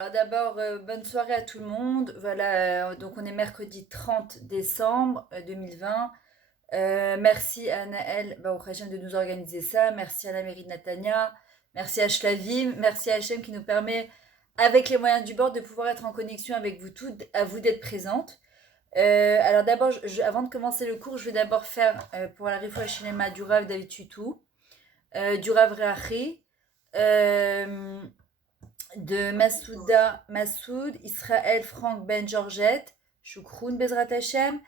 Alors d'abord, bonne soirée à tout le monde. Voilà, donc on est mercredi 30 décembre 2020. Merci à Anaël Baruch Hashem de nous organiser ça. Merci à la mairie de Natania. Merci à Shlavim. Merci à Hachem qui nous permet, avec les moyens du bord, de pouvoir être en connexion avec vous toutes, à vous d'être présentes. Alors d'abord, avant de commencer le cours, je vais d'abord faire pour la Refoua Shlema du Rav David Tutu, du Rav Rehachi, euh, de Massoud, Israël Franck Ben Georgette, Choukroun Bezrat Hashem,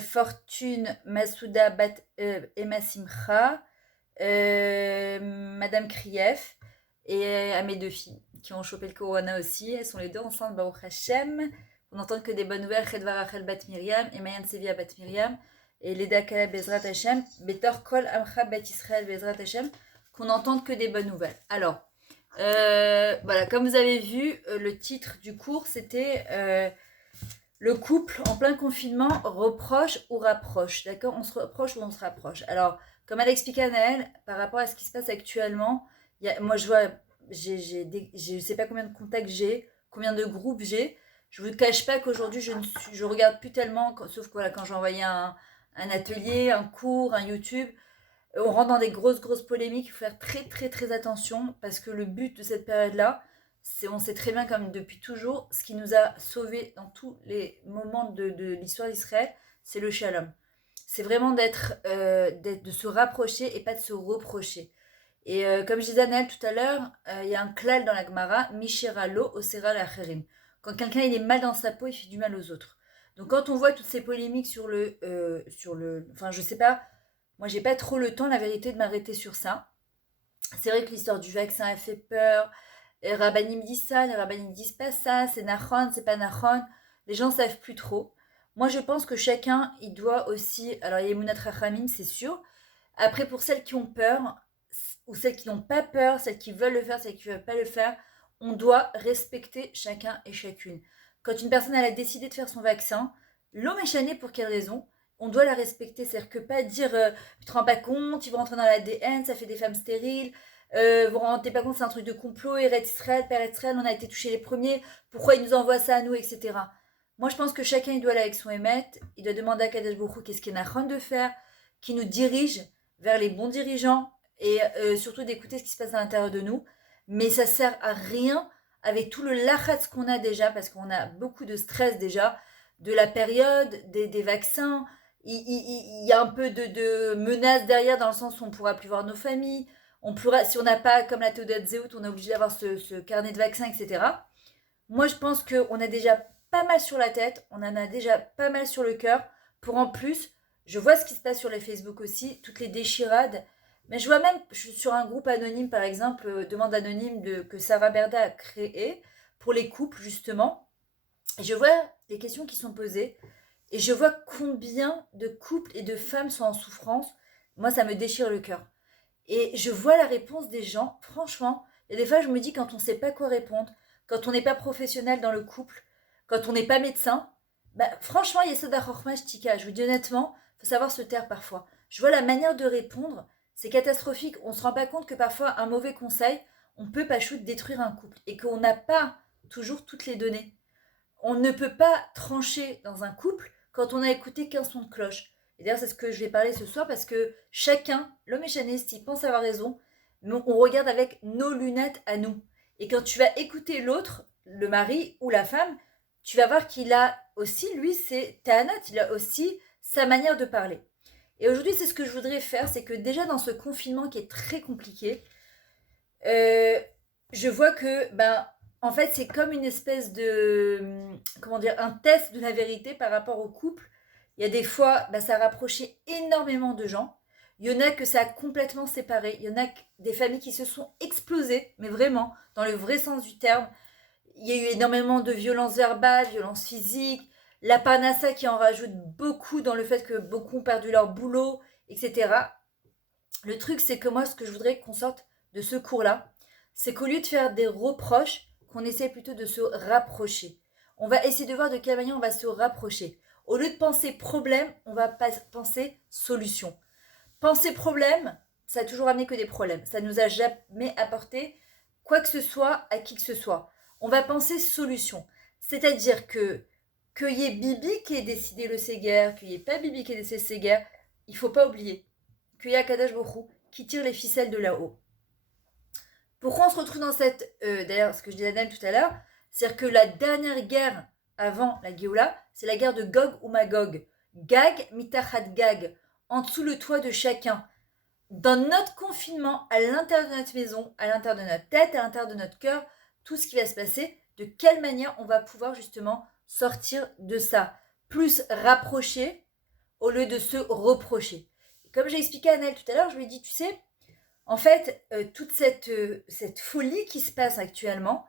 Fortune Massouda Bat Emma Simcha, Madame Krief et à mes deux filles qui ont chopé le corona aussi. Elles sont les deux enceintes, Baruch Hashem. On n'entend que des bonnes nouvelles. Chedvar Rachel Bat Miriam et Mayan Sevilla Bat Miriam et Leda Kala Bezrat Hashem, Betor Kol Amcha Bat Israël Bezrat Hashem, qu'on n'entende que des bonnes nouvelles. Alors, voilà, comme vous avez vu, le titre du cours, c'était le couple en plein confinement, reproche ou rapproche. D'accord. On se reproche ou on se rapproche. Alors, comme elle expliqué à Naël, par rapport à ce qui se passe actuellement, moi je vois, je ne sais pas combien de contacts j'ai, combien de groupes j'ai. Je ne vous cache pas qu'aujourd'hui, je regarde plus tellement, sauf que voilà, quand j'ai envoyé un atelier, un cours, un YouTube, on rentre dans des grosses polémiques. Il faut faire très attention parce que le but de cette période-là, c'est, on sait très bien comme depuis toujours, ce qui nous a sauvés dans tous les moments de l'histoire d'Israël, c'est le shalom. C'est vraiment de se rapprocher et pas de se reprocher. Et comme je disais à Naël tout à l'heure, il y a un klal dans la Gemara, Mishera lo osera lacherim. Quand quelqu'un il est mal dans sa peau, il fait du mal aux autres. Donc quand on voit toutes ces polémiques enfin je sais pas, moi, j'ai pas trop le temps, la vérité, de m'arrêter sur ça. C'est vrai que l'histoire du vaccin a fait peur. Les rabbinim disent ça, les rabbinim disent pas ça. C'est nachon, c'est pas nachon. Les gens savent plus trop. Moi, je pense que chacun, il doit aussi. Alors, il y a Emunat Rachamim, c'est sûr. Après, pour celles qui ont peur, ou celles qui n'ont pas peur, celles qui veulent le faire, celles qui ne veulent pas le faire, on doit respecter chacun et chacune. Quand une personne elle a décidé de faire son vaccin, l'homme est chané pour quelle raison? On doit la respecter. C'est-à-dire que pas dire tu te rends pas compte, tu vas rentrer dans l'ADN, ça fait des femmes stériles, vous vous rendez pas compte, c'est un truc de complot, Eretz Israël, Père Israël, on a été touchés les premiers, pourquoi ils nous envoient ça à nous, etc. Moi, je pense que chacun, il doit aller avec son émet, il doit demander à Kadesh Baruch qu'est-ce qu'il est en de faire, qui nous dirige vers les bons dirigeants, et surtout d'écouter ce qui se passe à l'intérieur de nous. Mais ça sert à rien avec tout le lachatz qu'on a déjà, parce qu'on a beaucoup de stress déjà, de la période, des vaccins. Il y a un peu de menace derrière, dans le sens où on ne pourra plus voir nos familles. On pourra, si on n'a pas, comme la Théodate Zéhout, on est obligé d'avoir ce carnet de vaccins, etc. Moi, je pense qu'on a déjà pas mal sur la tête, on en a déjà pas mal sur le cœur. Pour en plus, je vois ce qui se passe sur les Facebook aussi, toutes les déchirades. Mais je vois même, je suis sur un groupe anonyme, par exemple, demande anonyme que Sarah Berda a créé pour les couples, justement. Et je vois les questions qui sont posées. Et je vois combien de couples et de femmes sont en souffrance. Moi, ça me déchire le cœur. Et je vois la réponse des gens. Franchement, il y a des fois, je me dis, quand on ne sait pas quoi répondre, quand on n'est pas professionnel dans le couple, quand on n'est pas médecin, bah, franchement, il y a ça d'Achormash Tika. Je vous dis honnêtement, il faut savoir se taire parfois. Je vois la manière de répondre, c'est catastrophique. On ne se rend pas compte que parfois, un mauvais conseil, on peut pas shoot détruire un couple et qu'on n'a pas toujours toutes les données. On ne peut pas trancher dans un couple quand on a écouté qu'un son de cloche. Et d'ailleurs, c'est ce que je vais parler ce soir parce que chacun, l'homme et chaniste, il pense avoir raison, mais on regarde avec nos lunettes à nous. Et quand tu vas écouter l'autre, le mari ou la femme, tu vas voir qu'il a aussi, lui, c'est Tahanat, il a aussi sa manière de parler. Et aujourd'hui, c'est ce que je voudrais faire, c'est que déjà dans ce confinement qui est très compliqué, euh, je vois que, ben, en fait, c'est comme une espèce comment dire, un test de la vérité par rapport au couple. Il y a des fois, ben, ça a rapproché énormément de gens. Il y en a que ça a complètement séparé. Il y en a des familles qui se sont explosées, mais vraiment, dans le vrai sens du terme. Il y a eu énormément de violences verbales, violences physiques, la parnassa qui en rajoute beaucoup dans le fait que beaucoup ont perdu leur boulot, etc. Le truc, c'est que moi, ce que je voudrais qu'on sorte de ce cours-là, c'est qu'au lieu de faire des reproches, qu'on essaie plutôt de se rapprocher. On va essayer de voir de quelle manière on va se rapprocher. Au lieu de penser problème, on va penser solution. Penser problème, ça a toujours amené que des problèmes. Ça nous a jamais apporté quoi que ce soit à qui que ce soit. on va penser solution. C'est-à-dire qu'il y ait Bibi qui ait décidé le Séguer, qu'il n'y ait pas Bibi qui ait décidé le Séguer, il ne faut pas oublier qu'il y a Kadosh Baruch Hu qui tire les ficelles de là-haut. Pourquoi on se retrouve dans cette... d'ailleurs, ce que je disais à Daniel tout à l'heure, c'est que la dernière guerre avant la Géoula, c'est la guerre de Gog ou Magog. Gag, mitachat Gag, en dessous le toit de chacun. Dans notre confinement, à l'intérieur de notre maison, à l'intérieur de notre tête, à l'intérieur de notre cœur, tout ce qui va se passer, de quelle manière on va pouvoir justement sortir de ça. Plus rapprocher au lieu de se reprocher. Comme j'ai expliqué à Annelle tout à l'heure, je lui ai dit, tu sais, en fait, toute cette folie qui se passe actuellement,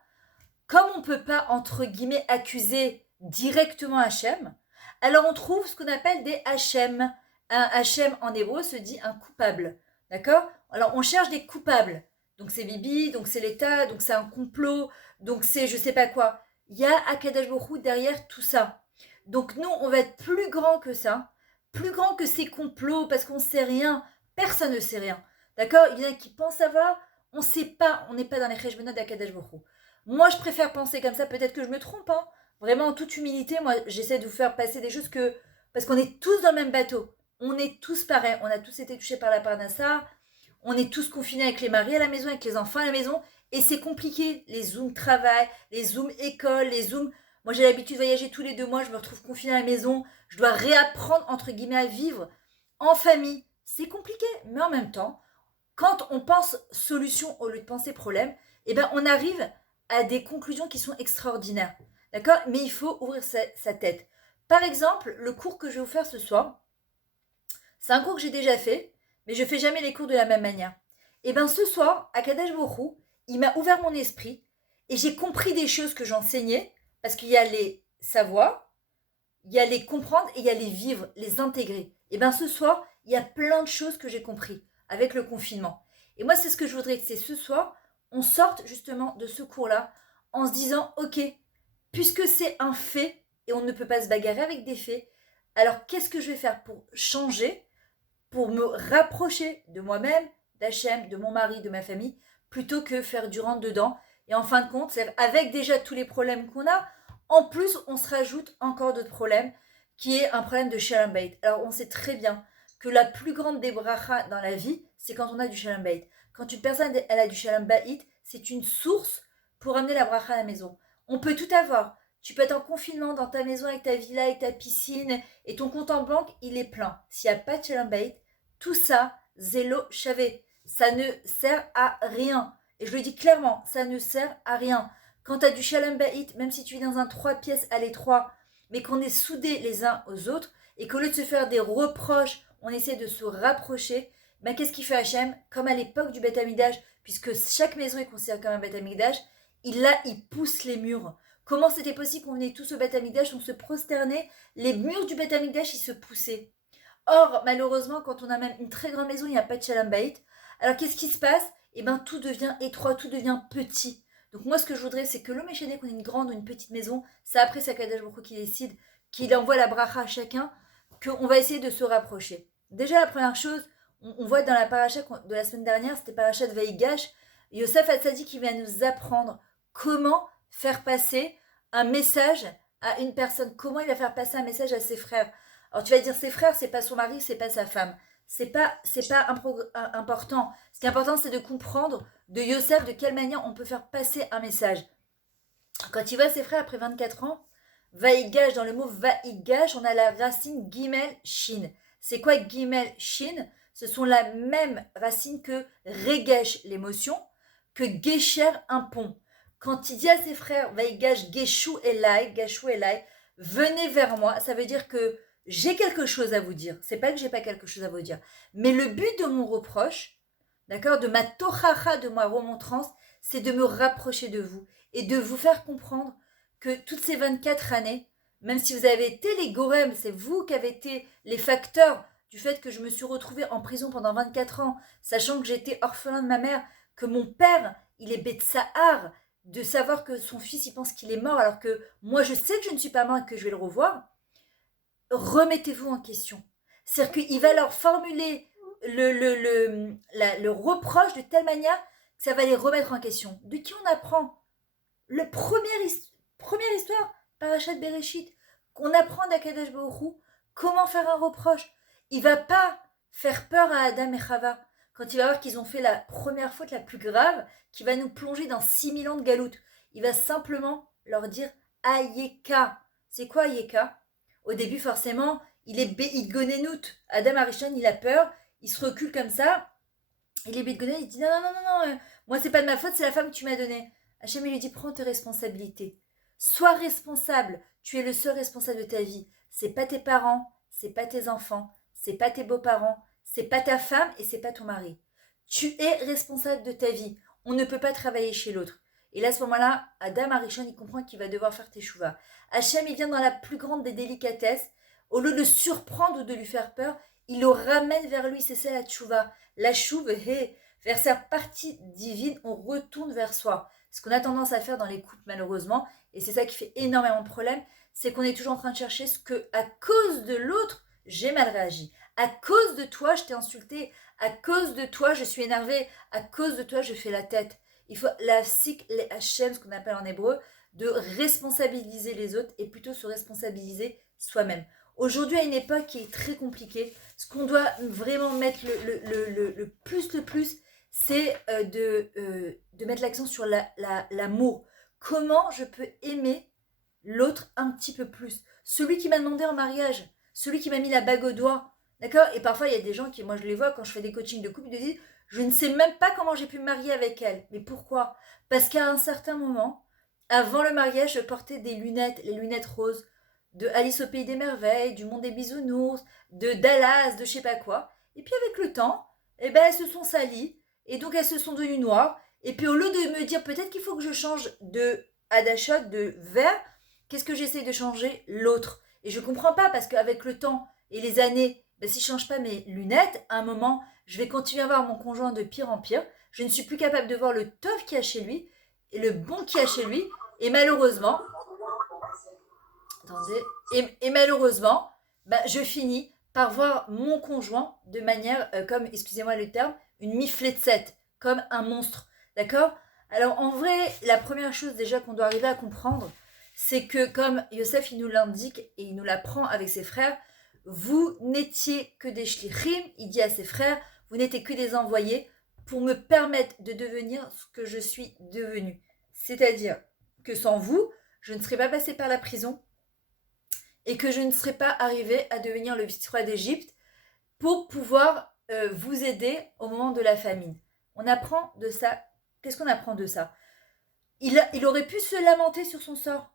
comme on ne peut pas, entre guillemets, accuser directement Hachem, alors on trouve ce qu'on appelle des Hachem. Un Hachem en hébreu se dit un coupable. D'accord? Alors on cherche des coupables. Donc c'est Bibi, donc c'est l'État, donc c'est un complot, donc c'est je sais pas quoi. Il y a Akadosh Baruch Hu derrière tout ça. Donc nous, on va être plus grand que ça, plus grand que ces complots, parce qu'on ne sait rien. Personne ne sait rien. D'accord? Il y en a qui pensent savoir, on ne sait pas, on n'est pas dans les cheshbonot d'Akadosh Baruch Hu. Moi, je préfère penser comme ça, peut-être que je me trompe, hein. Vraiment, en toute humilité, moi, j'essaie de vous faire passer des choses que... Parce qu'on est tous dans le même bateau. On est tous pareils. On a tous été touchés par la parnassa. On est tous confinés avec les maris à la maison, avec les enfants à la maison. Et c'est compliqué. Les Zooms travail, les Zooms école, les Zooms... Moi, j'ai l'habitude de voyager tous les 2 mois. Je me retrouve confinée à la maison. Je dois réapprendre, entre guillemets, à vivre en famille. C'est compliqué. Mais en même temps, quand on pense solution au lieu de penser problème, eh ben, on arrive à des conclusions qui sont extraordinaires. D'accord? Mais il faut ouvrir sa tête. Par exemple, le cours que je vais vous faire ce soir, c'est un cours que j'ai déjà fait, mais je ne fais jamais les cours de la même manière. Et bien ce soir, à Kadesh Borou, il m'a ouvert mon esprit et j'ai compris des choses que j'enseignais, parce qu'il y a les savoir, il y a les comprendre et il y a les vivre, les intégrer. Et bien ce soir, il y a plein de choses que j'ai compris avec le confinement. Et moi, c'est ce que je voudrais que c'est ce soir, on sorte justement de ce cours-là en se disant, ok, puisque c'est un fait et on ne peut pas se bagarrer avec des faits, alors qu'est-ce que je vais faire pour changer, pour me rapprocher de moi-même, d'Hachem, de mon mari, de ma famille, plutôt que faire du rentre-dedans. Et en fin de compte, c'est avec déjà tous les problèmes qu'on a, en plus, on se rajoute encore d'autres problèmes, qui est un problème de shalom bait. Alors, on sait très bien que la plus grande des brachas dans la vie, c'est quand on a du shalom bait. Quand une personne elle a du shalom bait, c'est une source pour amener la bracha à la maison. On peut tout avoir. Tu peux être en confinement dans ta maison avec ta villa, avec ta piscine, et ton compte en banque, il est plein. S'il n'y a pas de shalom bait, tout ça, zélo chavé. Ça ne sert à rien. Et je le dis clairement, ça ne sert à rien. Quand tu as du shalom bait, même si tu vis dans un 3 pièces à l'étroit, mais qu'on est soudés les uns aux autres, et qu'au lieu de se faire des reproches, on essaie de se rapprocher, ben qu'est-ce qu'il fait Hachem? Comme à l'époque du Beth Amikdash, puisque chaque maison est considérée comme un Beth Amikdash, il pousse les murs. Comment c'était possible qu'on venait tous au Beth Amikdash, on se prosternait, les murs du Beth Amikdash, ils se poussaient. Or, malheureusement, quand on a même une très grande maison, il n'y a pas de shalom bait. Alors, qu'est-ce qui se passe? Eh bien, tout devient étroit, tout devient petit. Donc, moi, ce que je voudrais, c'est que l'homme échané, qu'on ait une grande ou une petite maison, c'est après Kadosh Baruch Hu qui décide, qu'il envoie la bracha à chacun, qu'on va essayer de se rapprocher. Déjà, la première chose, on voit dans la paracha de la semaine dernière, c'était paracha de Vaïgash, Yosef Hatzadi qui vient nous apprendre comment faire passer un message à une personne, comment il va faire passer un message à ses frères. Alors tu vas dire ses frères, c'est pas son mari, c'est pas sa femme. C'est pas important. Ce qui est important, c'est de comprendre de Yosef de quelle manière on peut faire passer un message. Quand il voit ses frères après 24 ans, Vaïgash, dans le mot Vaïgash, on a la racine Gimel Shin. C'est quoi Gimel Shin? Ce sont la même racine que Regesh, l'émotion, que Gesher, un pont. Quand il dit à ses frères Vaïgash, Geshu Elai, venez vers moi, ça veut dire que j'ai quelque chose à vous dire. C'est pas que j'ai pas quelque chose à vous dire. Mais le but de mon reproche, d'accord, de ma tochacha, de ma remontrance, c'est de me rapprocher de vous et de vous faire comprendre que toutes ces 24 années, même si vous avez été les gorems, c'est vous qui avez été les facteurs du fait que je me suis retrouvée en prison pendant 24 ans, sachant que j'étais orphelin de ma mère, que mon père, il est Betsahar, de savoir que son fils, il pense qu'il est mort, alors que moi, je sais que je ne suis pas mort et que je vais le revoir. Remettez-vous en question. C'est-à-dire qu'il va leur formuler le reproche de telle manière que ça va les remettre en question. De qui on apprend? La première histoire, Parashat Bereshit, qu'on apprend d'Akadosh Baruch Hu, comment faire un reproche. Il va pas faire peur à Adam et Chava quand il va voir qu'ils ont fait la première faute la plus grave qui va nous plonger dans 6000 ans de galoute. Il va simplement leur dire Ayeka. C'est quoi Ayeka? Au début, forcément, il gonenout. Adam Arishon, il a peur, il se recule comme ça. Il est bégonné, il dit non, non, non, non, moi c'est pas de ma faute, c'est la femme que tu m'as donnée. Hachem, il lui dit prends tes responsabilités. Sois responsable. Tu es le seul responsable de ta vie. C'est pas tes parents, c'est pas tes enfants, c'est pas tes beaux-parents, c'est pas ta femme et c'est pas ton mari. Tu es responsable de ta vie. On ne peut pas travailler chez l'autre. Et là, à ce moment-là, Adam Arishon, il comprend qu'il va devoir faire teshuva. Hachem, il vient dans la plus grande des délicatesses. Au lieu de le surprendre ou de lui faire peur, il le ramène vers lui. C'est ça la teshuva. La chouve, vers sa partie divine, on retourne vers soi. Ce qu'on a tendance à faire dans les couples, malheureusement, et c'est ça qui fait énormément de problèmes, c'est qu'on est toujours en train de chercher ce que, à cause de l'autre, j'ai mal réagi. À cause de toi, je t'ai insulté. À cause de toi, je suis énervé. À cause de toi, je fais la tête. Il faut la cycle, les Hachem, ce qu'on appelle en hébreu, de responsabiliser les autres et plutôt se responsabiliser soi-même. Aujourd'hui, à une époque qui est très compliquée, ce qu'on doit vraiment mettre le plus, c'est de mettre l'accent sur l'amour. Comment je peux aimer l'autre un petit peu plus? Celui qui m'a demandé en mariage, celui qui m'a mis la bague au doigt, d'accord? Et parfois, il y a des gens qui, moi je les vois quand je fais des coachings de couple, ils me disent je ne sais même pas comment j'ai pu me marier avec elle. Mais pourquoi? Parce qu'à un certain moment, avant le mariage, je portais des lunettes, les lunettes roses, de Alice au Pays des Merveilles, du Monde des Bisounours, de Dallas, de je sais pas quoi. Et puis avec le temps, eh ben, elles se sont salies, et donc elles se sont devenues noires. Et puis au lieu de me dire peut-être qu'il faut que je change de Hadashot, de vert, qu'est-ce que j'essaie de changer? L'autre. Et je comprends pas parce qu'avec le temps et les années, ben, si je change pas mes lunettes, à un moment, je vais continuer à voir mon conjoint de pire en pire. Je ne suis plus capable de voir le tov qu'il y a chez lui et le bon qu'il y a chez lui. Et malheureusement, attendez, et malheureusement, bah, je finis par voir mon conjoint de manière, comme, excusez-moi le terme, une mifletzette, comme un monstre. D'accord? Alors en vrai, la première chose déjà qu'on doit arriver à comprendre, c'est que comme Yosef il nous l'indique et il nous l'apprend avec ses frères, vous n'étiez que des shlichim, il dit à ses frères, vous n'étiez que des envoyés pour me permettre de devenir ce que je suis devenu. C'est-à-dire que sans vous, je ne serais pas passé par la prison, et que je ne serais pas arrivé à devenir le vice-roi d'Égypte pour pouvoir vous aider au moment de la famine. On apprend de ça. Qu'est-ce qu'on apprend de ça? Il aurait pu se lamenter sur son sort,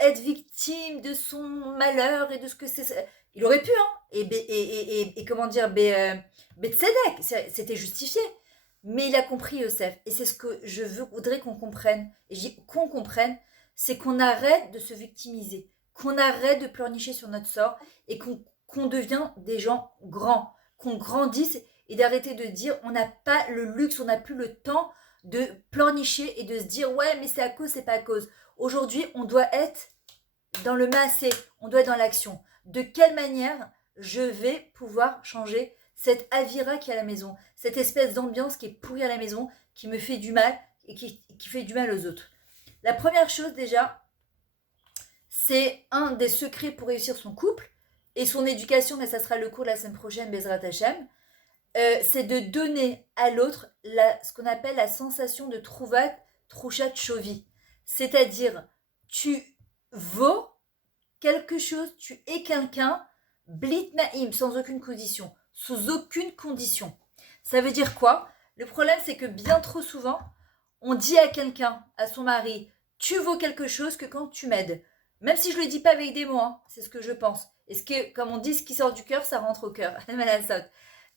être victime de son malheur et de ce que c'est. Il aurait pu, hein. Et comment dire, Betsedek, c'était justifié. Mais il a compris Yosef. Et c'est ce que je voudrais qu'on comprenne. Et je dis qu'on comprenne, c'est qu'on arrête de se victimiser, qu'on arrête de pleurnicher sur notre sort et qu'on devient des gens grands, qu'on grandisse et d'arrêter de dire on n'a pas le luxe, on n'a plus le temps de pleurnicher et de se dire ouais mais c'est à cause, c'est pas à cause. Aujourd'hui, on doit être dans le massé, on doit être dans l'action. De quelle manière je vais pouvoir changer cette avira qui est à la maison, cette espèce d'ambiance qui est pourrie à la maison, qui me fait du mal et qui fait du mal aux autres. La première chose déjà, c'est un des secrets pour réussir son couple et son éducation, mais ça sera le cours de la semaine prochaine, Bezrat Hashem, c'est de donner à l'autre ce qu'on appelle la sensation de trouvat, trouchat chovi. C'est-à-dire, tu vaux quelque chose, tu es quelqu'un, blit naïm, sans aucune condition, sous aucune condition. Ça veut dire quoi? Le problème, c'est que bien trop souvent, on dit à quelqu'un, à son mari, tu vaux quelque chose que quand tu m'aides. Même si je ne le dis pas avec des mots, hein, c'est ce que je pense. Et ce que, comme on dit, ce qui sort du cœur, ça rentre au cœur.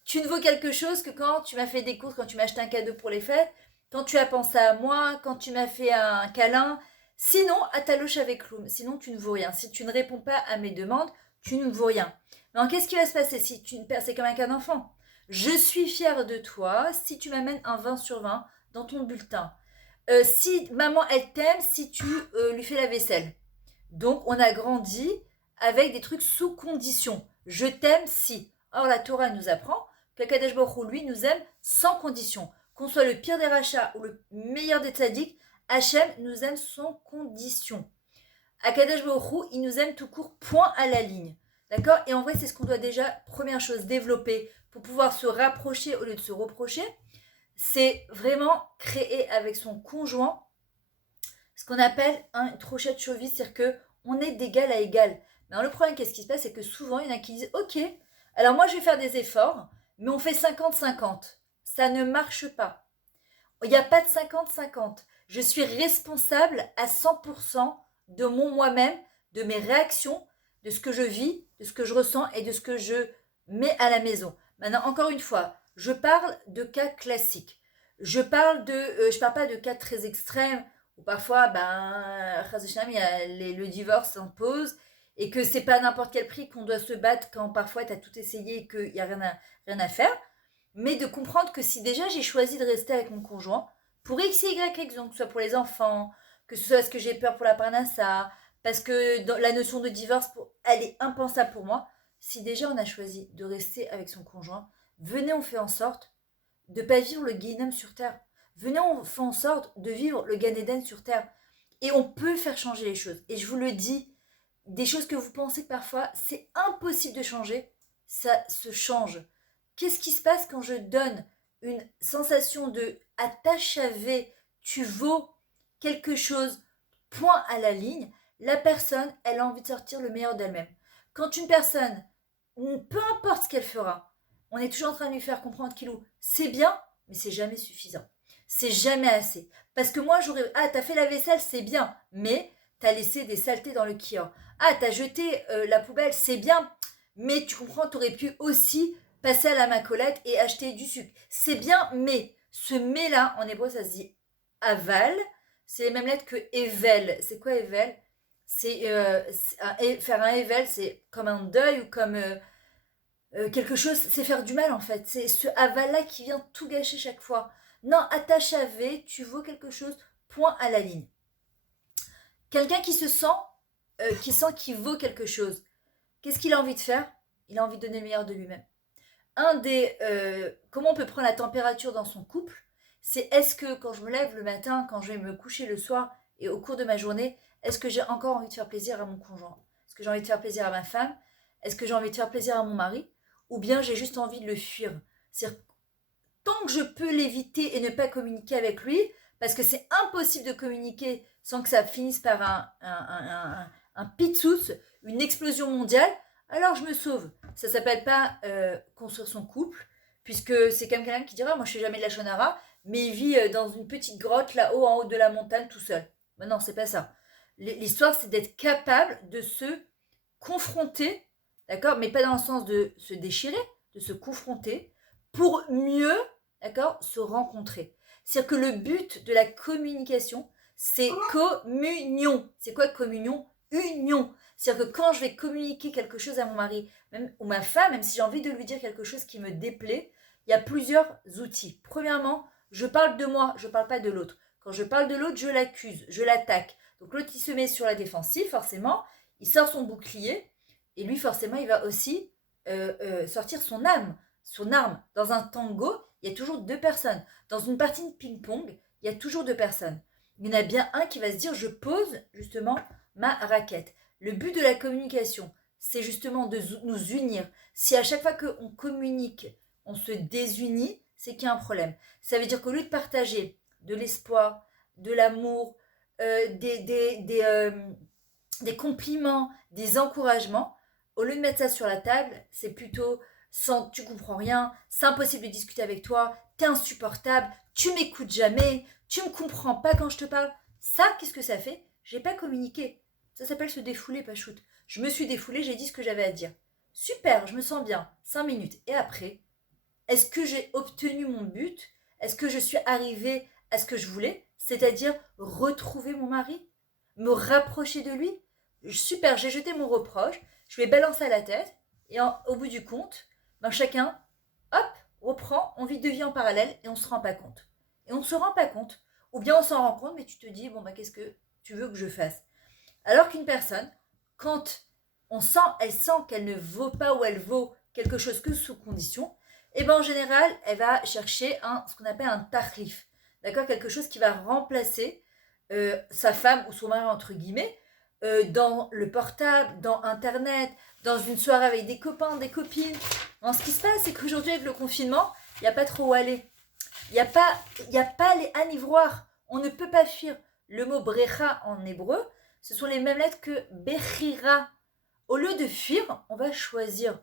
Tu ne vaux quelque chose que quand tu m'as fait des courses, quand tu m'as acheté un cadeau pour les fêtes, quand tu as pensé à moi, quand tu m'as fait un câlin. Sinon, ataloche avec l'oum. Sinon, tu ne vaux rien. Si tu ne réponds pas à mes demandes, tu ne vaux rien. Mais qu'est-ce qui va se passer si tu c'est comme un cas d'enfant? Je suis fière de toi si tu m'amènes un 20 sur 20 dans ton bulletin. Si maman, elle t'aime, si tu lui fais la vaisselle. Donc, on a grandi avec des trucs sous condition. Je t'aime si. Or, la Torah nous apprend que Kadesh Baruch Hu, lui, nous aime sans condition. Qu'on soit le pire des rachats ou le meilleur des tzaddiks, Hachem nous aime sans condition. Akadosh Baruch Hu, il nous aime tout court, point à la ligne. D'accord? Et en vrai, c'est ce qu'on doit déjà, première chose, développer pour pouvoir se rapprocher au lieu de se reprocher. C'est vraiment créer avec son conjoint ce qu'on appelle un trochette chauviste, c'est-à-dire qu'on est d'égal à égal. Mais alors, le problème, qu'est-ce qui se passe, c'est que souvent, il y en a qui disent, ok, alors moi, je vais faire des efforts, mais on fait 50-50. Ça ne marche pas. Il n'y a pas de 50-50. Je suis responsable à 100% de mon moi-même, de mes réactions, de ce que je vis, de ce que je ressens et de ce que je mets à la maison. Maintenant, encore une fois, je parle de cas classiques. Je parle pas de cas très extrêmes où parfois, il y a le divorce s'impose et que c'est pas à n'importe quel prix qu'on doit se battre quand parfois tu as tout essayé et qu'il n'y a rien à faire. Mais de comprendre que si déjà j'ai choisi de rester avec mon conjoint, pour X et Y raisons, que ce soit pour les enfants, que ce soit parce que j'ai peur pour la parnassa, parce que la notion de divorce, elle est impensable pour moi, si déjà on a choisi de rester avec son conjoint, venez on fait en sorte de ne pas vivre le Guéhinnom sur terre. Venez on fait en sorte de vivre le Gan Eden sur terre. Et on peut faire changer les choses. Et je vous le dis, des choses que vous pensez que parfois c'est impossible de changer, ça se change. Qu'est-ce qui se passe quand je donne une sensation de attache à V, tu vaux quelque chose, point à la ligne, la personne, elle a envie de sortir le meilleur d'elle-même. Quand une personne, peu importe ce qu'elle fera, on est toujours en train de lui faire comprendre qu'il c'est bien, mais c'est jamais suffisant. C'est jamais assez. Parce que moi, j'aurais... Ah, t'as fait la vaisselle, c'est bien, mais t'as laissé des saletés dans le kiosque. Ah, t'as jeté la poubelle, c'est bien, mais tu comprends, t'aurais pu aussi passer à la macolette et acheter du sucre. C'est bien, mais ce mais-là, en hébreu, ça se dit aval. C'est les mêmes lettres que evel. C'est quoi evel? C'est faire un evel, c'est comme un deuil ou comme quelque chose, c'est faire du mal en fait. C'est ce aval-là qui vient tout gâcher chaque fois. Non, attache à V, tu vaux quelque chose, point à la ligne. Quelqu'un qui sent qu'il vaut quelque chose, qu'est-ce qu'il a envie de faire? Il a envie de donner le meilleur de lui-même. Comment on peut prendre la température dans son couple, c'est est-ce que quand je me lève le matin, quand je vais me coucher le soir et au cours de ma journée, est-ce que j'ai encore envie de faire plaisir à mon conjoint? Est-ce que j'ai envie de faire plaisir à ma femme? Est-ce que j'ai envie de faire plaisir à mon mari? Ou bien j'ai juste envie de le fuir? C'est-à-dire, tant que je peux l'éviter et ne pas communiquer avec lui, parce que c'est impossible de communiquer sans que ça finisse par un pitsous, une explosion mondiale, alors je me sauve. Ça s'appelle pas construire son couple, puisque c'est quelqu'un qui dira, moi je fais jamais de la shonara, mais il vit dans une petite grotte là-haut, en haut de la montagne, tout seul. Ben non, c'est pas ça. L'histoire, c'est d'être capable de se confronter, d'accord, mais pas dans le sens de se déchirer, de se confronter, pour mieux, d'accord, se rencontrer. C'est-à-dire que le but de la communication, c'est communion. C'est quoi communion? Union. C'est-à-dire que quand je vais communiquer quelque chose à mon mari, même, ou ma femme, même si j'ai envie de lui dire quelque chose qui me déplaît, il y a plusieurs outils. Premièrement, je parle de moi, je ne parle pas de l'autre. Quand je parle de l'autre, je l'accuse, je l'attaque. Donc l'autre, il se met sur la défensive, forcément, il sort son bouclier, et lui, forcément, il va aussi sortir son arme. Dans un tango, il y a toujours deux personnes. Dans une partie de ping-pong, il y a toujours deux personnes. Il y en a bien un qui va se dire, je pose justement ma raquette. Le but de la communication, c'est justement de nous unir. Si à chaque fois qu'on communique, on se désunit, c'est qu'il y a un problème. Ça veut dire qu'au lieu de partager de l'espoir, de l'amour, des compliments, des encouragements, au lieu de mettre ça sur la table, c'est plutôt sans tu comprends rien, c'est impossible de discuter avec toi, t'es insupportable, tu m'écoutes jamais, tu me comprends pas quand je te parle. Ça, qu'est-ce que ça fait? J'ai pas communiqué. Ça s'appelle se défouler, pas shoot. Je me suis défoulée, j'ai dit ce que j'avais à dire. Super, je me sens bien. 5 minutes. Et après, est-ce que j'ai obtenu mon but? Est-ce que je suis arrivée à ce que je voulais? C'est-à-dire retrouver mon mari? Me rapprocher de lui? Super, j'ai jeté mon reproche, je lui ai balancé à la tête, et au bout du compte, chacun, hop, reprend, on vit deux vies en parallèle, et on se rend pas compte. Et on se rend pas compte. Ou bien on s'en rend compte, mais tu te dis, qu'est-ce que tu veux que je fasse? Alors qu'une personne, quand elle sent qu'elle ne vaut pas ou elle vaut quelque chose que sous condition, en général, elle va chercher ce qu'on appelle un tarlif. D'accord? Quelque chose qui va remplacer sa femme ou son mari, entre guillemets, dans le portable, dans Internet, dans une soirée avec des copains, des copines. Non, ce qui se passe, c'est qu'aujourd'hui, avec le confinement, il n'y a pas trop où aller. Il y a pas les anivroirs. On ne peut pas fuir. Le mot brecha en hébreu, ce sont les mêmes lettres que bechira. Au lieu de fuir, on va choisir.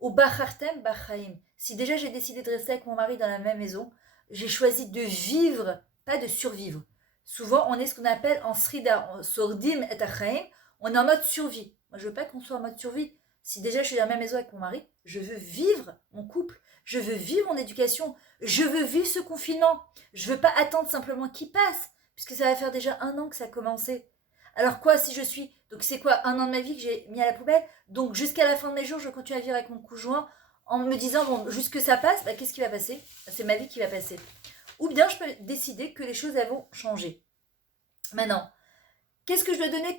Ou bachartem bachaim. Si déjà j'ai décidé de rester avec mon mari dans la même maison, j'ai choisi de vivre, pas de survivre. Souvent, on est ce qu'on appelle en srida, en sordim et achaim, on est en mode survie. Moi, je veux pas qu'on soit en mode survie. Si déjà je suis dans la même maison avec mon mari, je veux vivre mon couple, je veux vivre mon éducation, je veux vivre ce confinement. Je veux pas attendre simplement qu'il passe, puisque ça va faire déjà 1 an que ça a commencé. Alors quoi, si je suis... Donc c'est quoi, 1 an de ma vie que j'ai mis à la poubelle? Donc jusqu'à la fin de mes jours, je continue à vivre avec mon conjoint en me disant, bon, jusque ça passe, bah, qu'est-ce qui va passer? C'est ma vie qui va passer. Ou bien je peux décider que les choses elles vont changer. Maintenant, qu'est-ce que je dois donner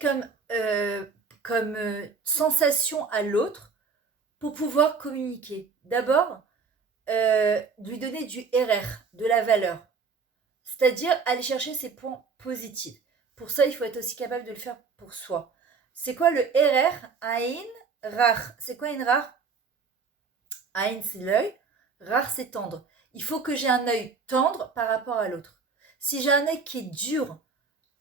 comme sensation à l'autre pour pouvoir communiquer? D'abord, lui donner du RR, de la valeur. C'est-à-dire aller chercher ses points positifs. Pour ça, il faut être aussi capable de le faire pour soi. C'est quoi le RR? Aïn, rare. C'est quoi une rare? Aïn, c'est l'œil. Rare, c'est tendre. Il faut que j'ai un œil tendre par rapport à l'autre. Si j'ai un œil qui est dur,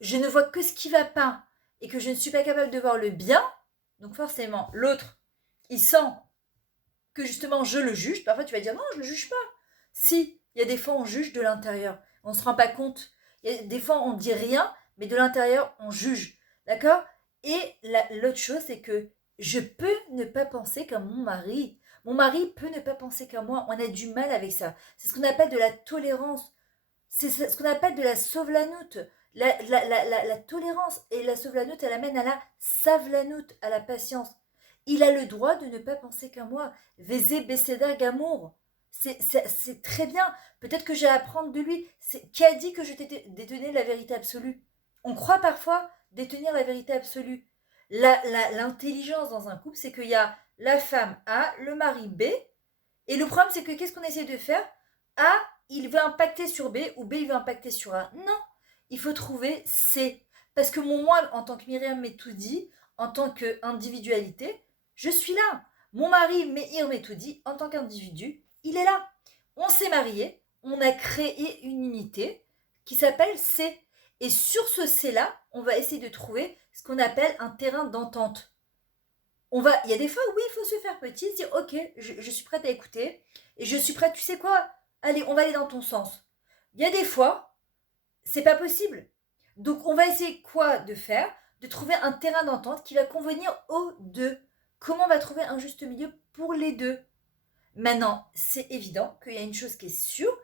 je ne vois que ce qui va pas et que je ne suis pas capable de voir le bien, donc forcément, l'autre, il sent que justement je le juge. Parfois, tu vas dire non, je le juge pas. Si, il y a des fois, on juge de l'intérieur. On ne se rend pas compte. Il y a des fois, on dit rien, mais de l'intérieur, on juge. D'accord? Et l'autre chose, c'est que je peux ne pas penser comme mon mari. Mon mari peut ne pas penser comme moi. On a du mal avec ça. C'est ce qu'on appelle de la tolérance. C'est ce qu'on appelle de la sovlanout. La tolérance et la sovlanout, elle amène à la savlanout, à la patience. Il a le droit de ne pas penser qu'à moi. Vézé Bécéda Gamour. C'est très bien. Peut-être que j'ai à apprendre de lui. Qui a dit que je détenais la vérité absolue? On croit parfois détenir la vérité absolue. L'intelligence dans un couple, c'est qu'il y a la femme A, le mari B. Et le problème, c'est que qu'est-ce qu'on essaie de faire? A, il veut impacter sur B ou B, il veut impacter sur A. Non, il faut trouver C. Parce que moi, en tant que Myriam Metoudi, en tant qu'individualité, je suis là. Mon mari, Meir Metoudi, en tant qu'individu, il est là. On s'est mariés, on a créé une unité qui s'appelle C. Et sur ce C-là, on va essayer de trouver ce qu'on appelle un terrain d'entente. Il y a des fois, oui, il faut se faire petit, se dire, ok, je suis prête à écouter, et je suis prête, tu sais quoi, allez, on va aller dans ton sens. Il y a des fois, c'est pas possible. Donc, on va essayer quoi de faire? De trouver un terrain d'entente qui va convenir aux deux. Comment on va trouver un juste milieu pour les deux? Maintenant, c'est évident qu'il y a une chose qui est sûre,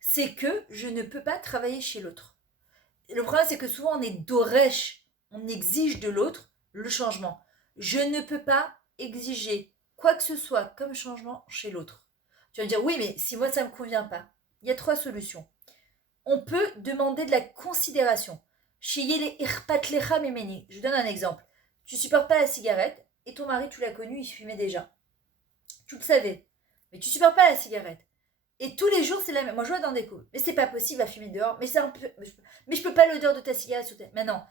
c'est que je ne peux pas travailler chez l'autre. Le problème, c'est que souvent, on est d'orèche, on exige de l'autre le changement. Je ne peux pas exiger quoi que ce soit comme changement chez l'autre. Tu vas me dire, oui, mais si moi, ça ne me convient pas. Il y a 3 solutions. On peut demander de la considération. Chez Yele Irpatlecha Memeni, je donne un exemple. Tu supportes pas la cigarette et ton mari, tu l'as connu, il fumait déjà. Tu le savais, mais tu supportes pas la cigarette. Et tous les jours, c'est la même. Moi, je vois dans des couples. Mais c'est pas possible à fumer dehors. Mais, je peux pas l'odeur de ta cigarette sur ta... Maintenant,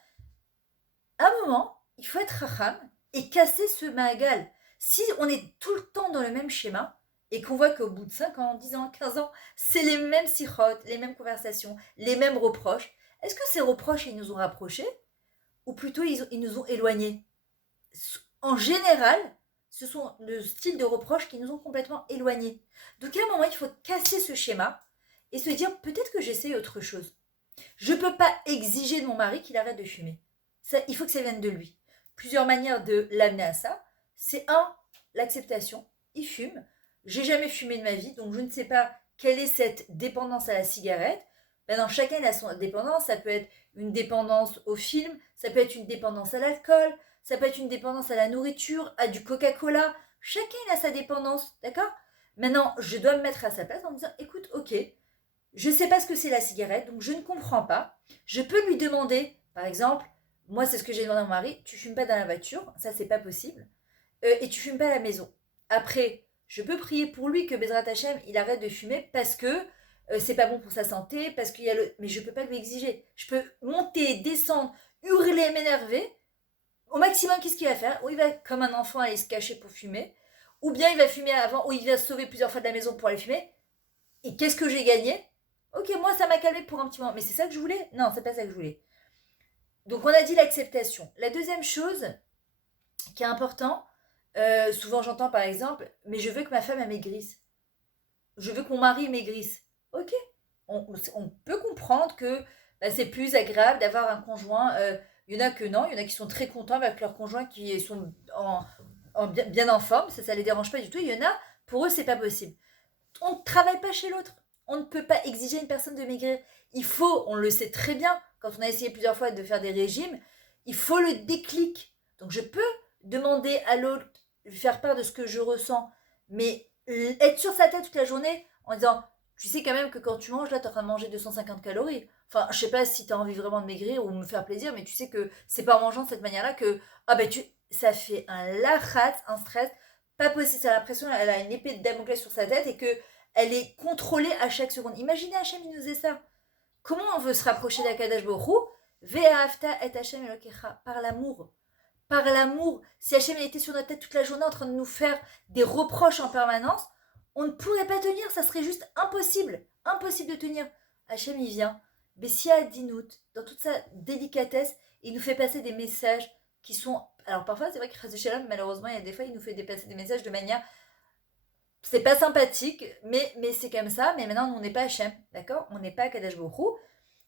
à un moment, il faut être racham et casser ce magal. Si on est tout le temps dans le même schéma et qu'on voit qu'au bout de 5 ans, 10 ans, 15 ans, c'est les mêmes sirotes, les mêmes conversations, les mêmes reproches, est-ce que ces reproches, ils nous ont rapprochés ou plutôt ils nous ont éloignés? En général, ce sont le style de reproches qui nous ont complètement éloignés. Donc à un moment, il faut casser ce schéma et se dire peut-être que j'essaye autre chose. Je ne peux pas exiger de mon mari qu'il arrête de fumer. Ça, il faut que ça vienne de lui. Plusieurs manières de l'amener à ça. C'est l'acceptation. Il fume. J'ai jamais fumé de ma vie, donc je ne sais pas quelle est cette dépendance à la cigarette. Maintenant, chacun a son dépendance. Ça peut être une dépendance au film, ça peut être une dépendance à l'alcool, ça peut être une dépendance à la nourriture, à du Coca-Cola. Chacun a sa dépendance, d'accord? Maintenant, je dois me mettre à sa place en me disant, écoute, ok, je ne sais pas ce que c'est la cigarette, donc je ne comprends pas. Je peux lui demander, par exemple, moi c'est ce que j'ai demandé à mon mari, tu fumes pas dans la voiture, ça c'est pas possible, et tu fumes pas à la maison. Après, je peux prier pour lui que Bezrat Hachem il arrête de fumer parce que c'est pas bon pour sa santé, parce qu'il y a le... Mais je peux pas lui exiger. Je peux monter, descendre, hurler, m'énerver. Au maximum, qu'est-ce qu'il va faire? Ou il va, comme un enfant, aller se cacher pour fumer, ou bien il va fumer avant, ou il va se sauver plusieurs fois de la maison pour aller fumer. Et qu'est-ce que j'ai gagné? Ok, moi, ça m'a calmé pour un petit moment. Mais c'est ça que je voulais? Non, c'est pas ça que je voulais. Donc, on a dit l'acceptation. La deuxième chose qui est important, souvent j'entends par exemple, mais je veux que ma femme maigrisse. Je veux que mon mari maigrisse. Ok, on peut comprendre que bah, c'est plus agréable d'avoir un conjoint. Il y en a que non, il y en a qui sont très contents avec leur conjoint qui sont bien en forme, ça les dérange pas du tout. Il y en a, pour eux, c'est pas possible. On ne travaille pas chez l'autre. On ne peut pas exiger à une personne de maigrir. Il faut, on le sait très bien, quand on a essayé plusieurs fois de faire des régimes, il faut le déclic. Donc je peux demander à l'autre, lui faire part de ce que je ressens, mais être sur sa tête toute la journée en disant, tu sais quand même que quand tu manges, là, tu es en train de manger 250 calories. Enfin, je sais pas si tu as envie vraiment de maigrir ou de me faire plaisir, mais tu sais que c'est pas en mangeant de cette manière-là que, ah ben, ça fait un lachat, un stress, pas possible. Ça a l'impression qu'elle a une épée de Damoclès sur sa tête et que elle est contrôlée à chaque seconde. Imaginez Hachem, il nous faisait ça. Comment on veut se rapprocher d'Akadash Borou? Ve'afta et Hachem Elokecha, par l'amour. Par l'amour. Si Hachem était sur notre tête toute la journée en train de nous faire des reproches en permanence, on ne pourrait pas tenir, ça serait juste impossible. Impossible de tenir. Hachem, il vient, Bessia Dinout, dans toute sa délicatesse, il nous fait passer des messages qui sont... Alors parfois, c'est vrai que Shalom, malheureusement, il y a des fois, il nous fait passer des messages de manière... C'est pas sympathique, mais c'est comme ça. Mais maintenant, on n'est pas Hachem, d'accord? On n'est pas Kadash Borou.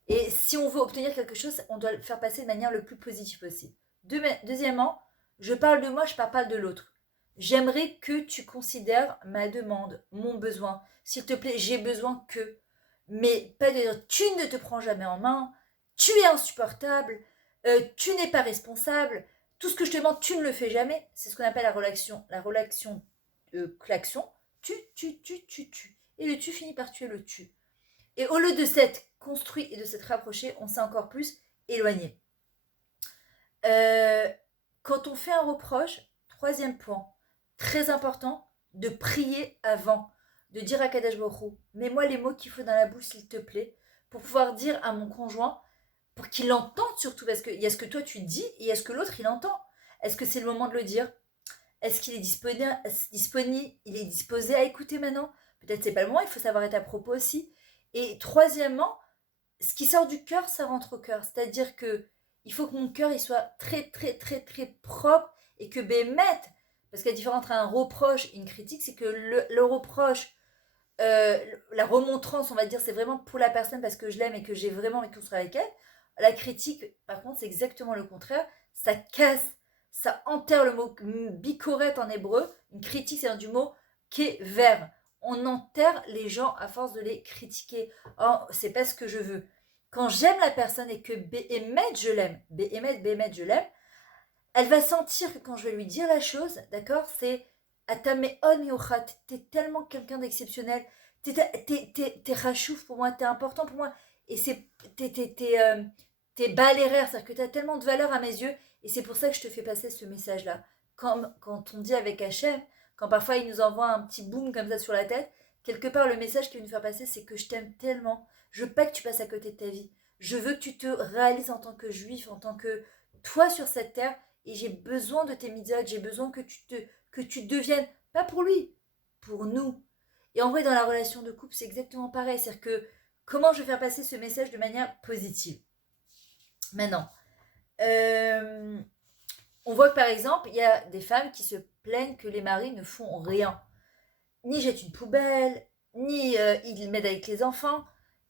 Et si on veut obtenir quelque chose, on doit le faire passer de manière le plus positive possible. Deuxièmement, je parle de moi, je parle pas de l'autre. J'aimerais que tu considères ma demande, mon besoin. S'il te plaît, j'ai besoin que. Mais pas de dire tu ne te prends jamais en main, tu es insupportable, tu n'es pas responsable, tout ce que je te demande, tu ne le fais jamais. C'est ce qu'on appelle la relation klaxon. Tu. Et le tu finit par tuer le tu. Et au lieu de s'être construit et de s'être rapproché, on s'est encore plus éloigné. Quand on fait un reproche, troisième point, très important, de prier avant, de dire à Kadash Baruch mets-moi les mots qu'il faut dans la bouche s'il te plaît, pour pouvoir dire à mon conjoint, pour qu'il l'entende surtout, parce qu'il y a ce que toi tu dis et il y a ce que l'autre il entend. Est-ce que c'est le moment de le dire? Est-ce qu'il est disponible? Il est disposé à écouter maintenant? Peut-être c'est pas le moment, il faut savoir être à propos aussi. Et troisièmement, ce qui sort du cœur, ça rentre au cœur. C'est-à-dire que il faut que mon cœur il soit très propre et que Bémet, parce qu'il y a différence entre un reproche et une critique, c'est que le reproche, la remontrance, on va dire, c'est vraiment pour la personne parce que je l'aime et que j'ai vraiment envie de construire avec elle. La critique, par contre, c'est exactement le contraire. Ça casse, ça enterre le mot bicorette en hébreu. Une critique, c'est du mot kever. On enterre les gens à force de les critiquer. Oh, c'est pas ce que je veux. Quand j'aime la personne et que Béhémet, je l'aime, Béhémet, je l'aime, elle va sentir que quand je vais lui dire la chose, d'accord, c'est Atameon Miochat, t'es tellement quelqu'un d'exceptionnel, t'es rachouf pour moi, t'es important pour moi, et t'es baléraire, c'est-à-dire que t'as tellement de valeur à mes yeux, et c'est pour ça que je te fais passer ce message-là. Quand on dit avec Hachem, quand parfois il nous envoie un petit boom comme ça sur la tête, quelque part le message qu'il veut nous faire passer, c'est que je t'aime tellement, je veux pas que tu passes à côté de ta vie, je veux que tu te réalises en tant que juif, en tant que toi sur cette terre, et j'ai besoin de tes mitzvot, j'ai besoin que tu deviennes, pas pour lui, pour nous. Et en vrai, dans la relation de couple, c'est exactement pareil. C'est-à-dire que comment je vais faire passer ce message de manière positive. Maintenant, on voit que par exemple, il y a des femmes qui se plaignent que les maris ne font rien. Ni jettent une poubelle, ni ils m'aident avec les enfants.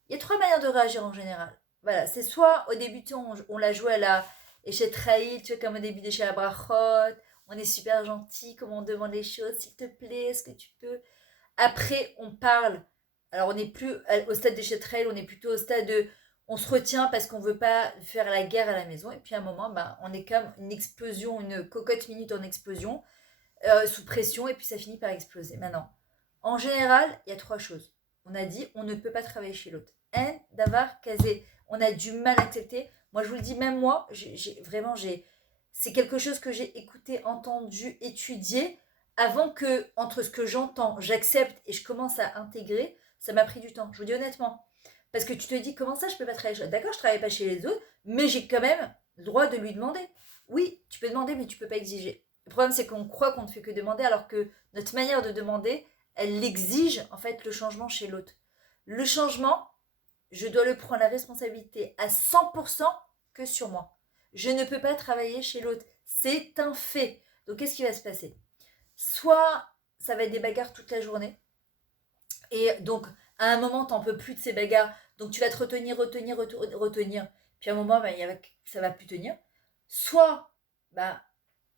Il y a trois manières de réagir en général. Voilà, c'est soit au début, on la joue à la échelle trahie, tu vois, comme au début des chez Brachot, on est super gentil, comment on demande les choses, s'il te plaît, est-ce que tu peux. Après, on parle. Alors, on n'est plus au stade des trail, on est plutôt au stade de. On se retient parce qu'on ne veut pas faire la guerre à la maison. Et puis, à un moment, bah, on est comme une explosion, une cocotte minute en explosion, sous pression, et puis ça finit par exploser. Maintenant, en général, il y a trois choses. On a dit, on ne peut pas travailler chez l'autre. En, davar, kazé. On a du mal à accepter. Moi, je vous le dis, même moi, c'est quelque chose que j'ai écouté, entendu, étudié, avant que, entre ce que j'entends, j'accepte et je commence à intégrer, Ça m'a pris du temps, je vous dis honnêtement. Parce que tu te dis, comment ça, je peux pas travailler chez... D'accord, je travaille pas chez les autres, mais j'ai quand même le droit de lui demander. Oui, tu peux demander, mais tu peux pas exiger. Le problème, c'est qu'on croit qu'on ne fait que demander, alors que notre manière de demander, elle exige, en fait, le changement chez l'autre. Le changement, je dois le prendre la responsabilité à 100% que sur moi. Je ne peux pas travailler chez l'autre. C'est un fait. Donc, qu'est-ce qui va se passer? Soit ça va être des bagarres toute la journée, et donc à un moment, t'en peux plus de ces bagarres, donc tu vas te retenir, puis à un moment, bah, ça va plus tenir. Soit, bah,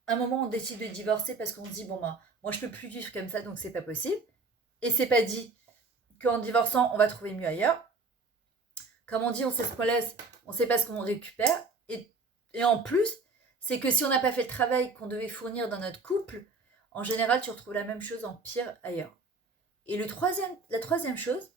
à un moment, on décide de divorcer parce qu'on se dit, bon, bah, moi, je peux plus vivre comme ça, donc c'est pas possible. Et c'est pas dit qu'en divorçant, on va trouver mieux ailleurs. Comme on dit, on sait ce qu'on laisse, on sait pas ce qu'on récupère. Et en plus, c'est que si on n'a pas fait le travail qu'on devait fournir dans notre couple, en général, tu retrouves la même chose en pire ailleurs. Et la troisième chose,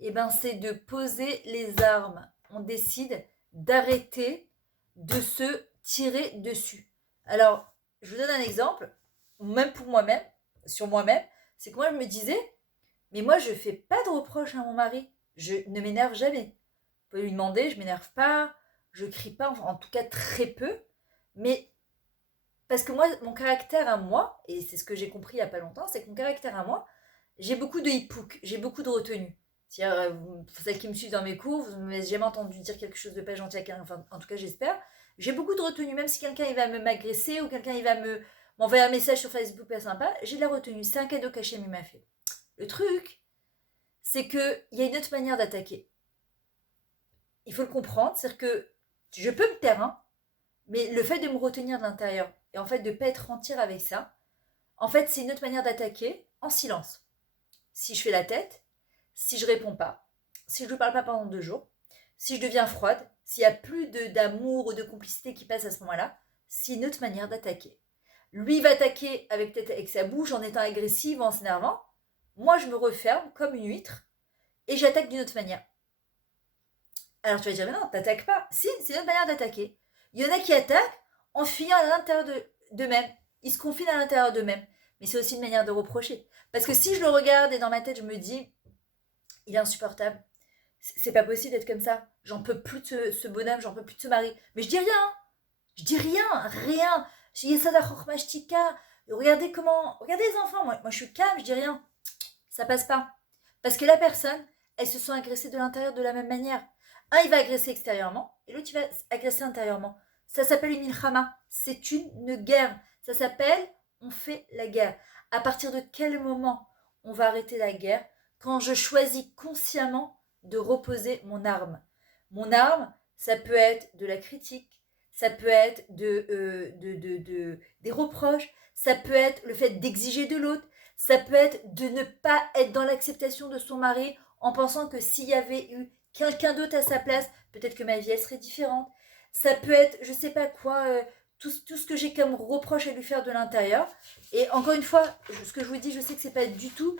eh ben, c'est de poser les armes. On décide d'arrêter de se tirer dessus. Alors, je vous donne un exemple, même pour moi-même, sur moi-même, c'est que moi, je me disais, mais moi, je fais pas de reproches à mon mari. Je ne m'énerve jamais. Vous pouvez lui demander, je m'énerve pas, je crie pas, enfin, en tout cas très peu. Mais parce que moi, mon caractère à moi, et c'est ce que j'ai compris il y a pas longtemps, c'est que mon caractère à moi, j'ai beaucoup de hipouk, j'ai beaucoup de retenue. C'est-à-dire, celles qui me suivent dans mes cours, vous ne m'avez jamais entendu dire quelque chose de pas gentil à quelqu'un, enfin, en tout cas, j'espère. J'ai beaucoup de retenue, même si quelqu'un il va m'agresser ou quelqu'un il va m'envoyer un message sur Facebook pas sympa, j'ai de la retenue. C'est un cadeau qu'Hachem m'a fait. Le truc, c'est qu'il y a une autre manière d'attaquer. Il faut le comprendre, c'est-à-dire que je peux me taire, hein, mais le fait de me retenir de l'intérieur et en fait de ne pas être entière avec ça, en fait, c'est une autre manière d'attaquer en silence. Si je fais la tête, si je réponds pas, si je ne parle pas pendant 2 jours, si je deviens froide, s'il n'y a plus d'amour ou de complicité qui passe à ce moment-là, c'est une autre manière d'attaquer. Lui va attaquer avec peut-être avec sa bouche en étant agressif, en s'énervant. Moi, je me referme comme une huître et j'attaque d'une autre manière. Alors tu vas dire, mais non, t'attaques pas. Si, c'est une autre manière d'attaquer. Il y en a qui attaquent en fuyant à l'intérieur d'eux-mêmes. Ils se confinent à l'intérieur d'eux-mêmes. Mais c'est aussi une manière de reprocher. Parce que si je le regarde et dans ma tête, je me dis, il est insupportable. C'est pas possible d'être comme ça. J'en peux plus de ce bonhomme, j'en peux plus de ce mari. Mais je dis rien. Je dis rien. Je dis ça d'achormashtika. Regardez les enfants. Moi, je suis calme, je dis rien. Ça passe pas. Parce que la personne, elle se sent agressée de l'intérieur de la même manière. Un, il va agresser extérieurement, et l'autre, il va agresser intérieurement. Ça s'appelle une milchama. C'est une guerre. Ça s'appelle, on fait la guerre. À partir de quel moment on va arrêter la guerre? Quand je choisis consciemment de reposer mon arme. Mon arme, ça peut être de la critique, ça peut être des reproches, ça peut être le fait d'exiger de l'autre, ça peut être de ne pas être dans l'acceptation de son mari en pensant que s'il y avait eu quelqu'un d'autre à sa place, peut-être que ma vie elle serait différente. Ça peut être, je sais pas quoi, tout ce que j'ai comme reproche à lui faire de l'intérieur. Et encore une fois, ce que je vous dis, je sais que c'est pas du tout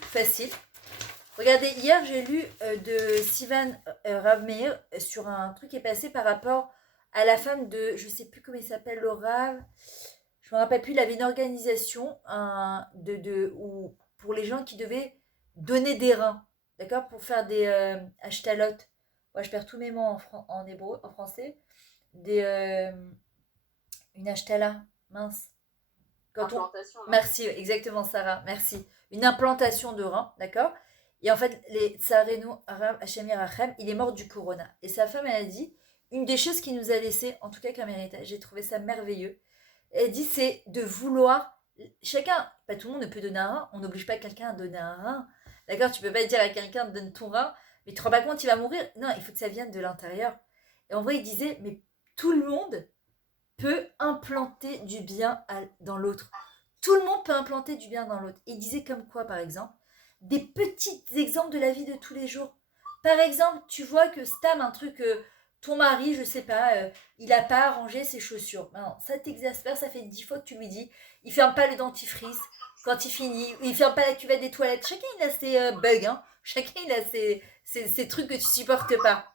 facile. Regardez, hier j'ai lu de Sivan Rav Meir sur un truc qui est passé par rapport à la femme de, je sais plus comment il s'appelle, le Rav, je me rappelle plus, il avait une organisation où, pour les gens qui devaient donner des reins, d'accord, pour faire des ashtalot. Ouais, je perds tous mes mots en hébreu, en français. Une ashtala, mince. Implantation. Merci, exactement Sarah, merci. Une implantation de rein, d'accord. Et en fait, les Tsarenu Aram Hashem Yerachem, il est mort du corona. Et sa femme, elle a dit, une des choses qu'il nous a laissé, en tout cas comme héritage, j'ai trouvé ça merveilleux. Elle dit, c'est de vouloir, chacun, pas tout le monde ne peut donner un rein, on n'oblige pas quelqu'un à donner un rein. D'accord, tu peux pas dire à quelqu'un, donne ton rein, mais tu te rends pas compte, il va mourir. Non, il faut que ça vienne de l'intérieur. Et en vrai, il disait, mais tout le monde peut implanter du bien dans l'autre. Tout le monde peut implanter du bien dans l'autre. Il disait comme quoi, par exemple, des petits exemples de la vie de tous les jours. Par exemple, tu vois que Stam, un truc, ton mari, je sais pas, il a pas arrangé ses chaussures. Non, ça t'exaspère, ça fait 10 fois que tu lui dis, il ferme pas le dentifrice quand il finit, il ferme pas la cuvette des toilettes. Chacun il a ses bugs, hein. Chacun il a ses trucs que tu supportes pas.